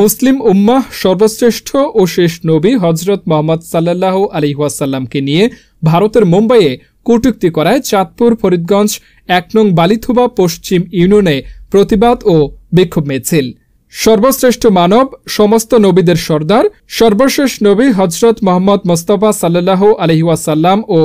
মুসলিম উম্মাহ সর্বশ্রেষ্ঠ ও শেষ নবী হজরত মোহাম্মদ সাল্লাল্লাহু আলাইহি ওয়াসাল্লামকে নিয়ে ভারতের মুম্বাইয়ে কটূক্তি করায় চাঁদপুর ফরিদগঞ্জ ১ নং বালিথুবা পশ্চিম ইউনিয়নে প্রতিবাদ ও বিক্ষোভ মিছিল। সর্বশ্রেষ্ঠ মানব, সমস্ত নবীদের সর্দার, সর্বশেষ নবী হজরত মোহাম্মদ মোস্তফা সাল্লাল্লাহু আলাইহি ওয়াসাল্লাম ও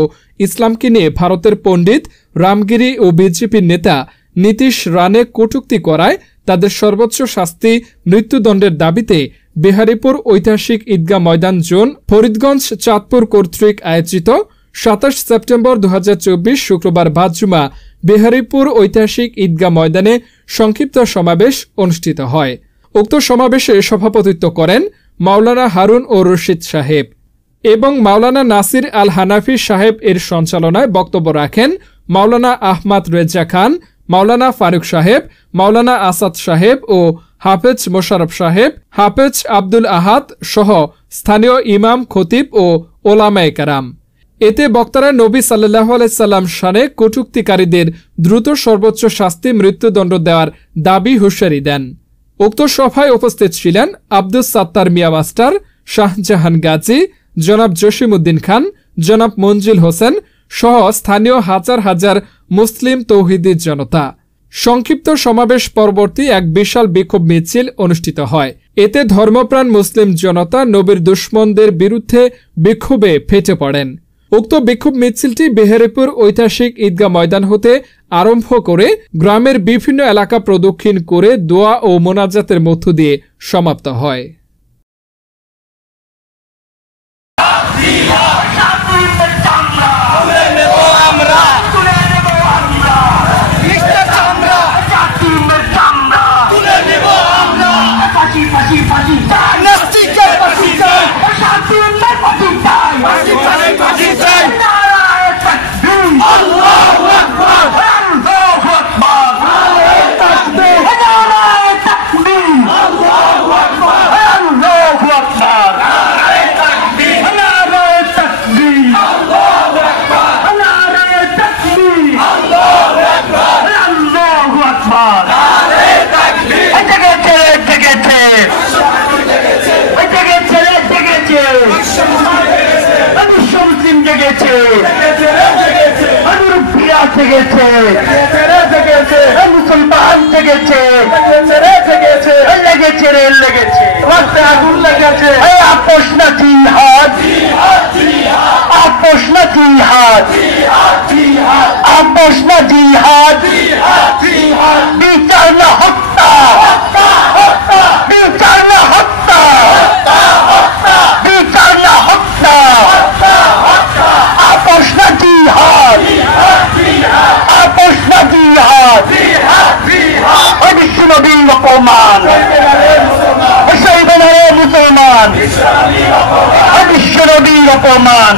ইসলামকে নিয়ে ভারতের পণ্ডিত রামগিরি ও বিজেপির নেতা নীতিশ রানে কটূক্তি করায় তাদের সর্বোচ্চ শাস্তি মৃত্যুদণ্ডের দাবিতে বিহারীপুর ঐতিহাসিক ঈদগাহ ময়দান জোন ফরিদগঞ্জ চাঁদপুর কর্তৃক আয়োজিত ২৭ সেপ্টেম্বর ২০২৪ শুক্রবার বাদ-জুমা বিহারীপুর ঐতিহাসিক ঈদগাহ ময়দানে সংক্ষিপ্ত সমাবেশ অনুষ্ঠিত হয়। উক্ত সমাবেশে সভাপতিত্ব করেন মাওলানা হারুন ও রশিদ সাহেব এবং মাওলানা নাসির আল হানাফি সাহেব। এর সঞ্চালনায় বক্তব্য রাখেন মাওলানা আহমদ রেজা খান, মাওলানা ফারুক সাহেব, মাওলানা আসাদ সাহেব ও হাফেজ মোশাররফ সাহেব, হাফেজ আব্দুল আহাদ সহ স্থানীয় ইমাম, খতিব ও ওলামায়ে কেরাম। এতে বক্তারা নবী সাল্লাল্লাহু আলাইহি সাল্লাম শানে কটূক্তিকারীদের দ্রুত সর্বোচ্চ শাস্তি মৃত্যুদণ্ড দেওয়ার দাবি হুঁশিয়ারি দেন। উক্ত সভায় উপস্থিত ছিলেন আব্দুস সাত্তার মিয়া মাস্টার, শাহজাহান গাজী, জনাব জসিমউদ্দিন খান, জনাব মঞ্জিল হোসেন সহ স্থানীয় হাজার হাজার মুসলিম তৌহিদি জনতা। সংক্ষিপ্ত সমাবেশ পরবর্তী এক বিশাল বিক্ষোভ মিছিল অনুষ্ঠিত হয়। এতে ধর্মপ্রাণ মুসলিম জনতা নবীর দুশমনদের বিরুদ্ধে বিক্ষোভে ফেটে পড়েন। উক্ত বিক্ষোভ মিছিলটি বিহারীপুর ঐতিহাসিক ঈদগাহ ময়দান হতে আরম্ভ করে গ্রামের বিভিন্ন এলাকা প্রদক্ষিণ করে দোয়া ও মোনাজাতের মধ্য দিয়ে সমাপ্ত হয়। মুসলমান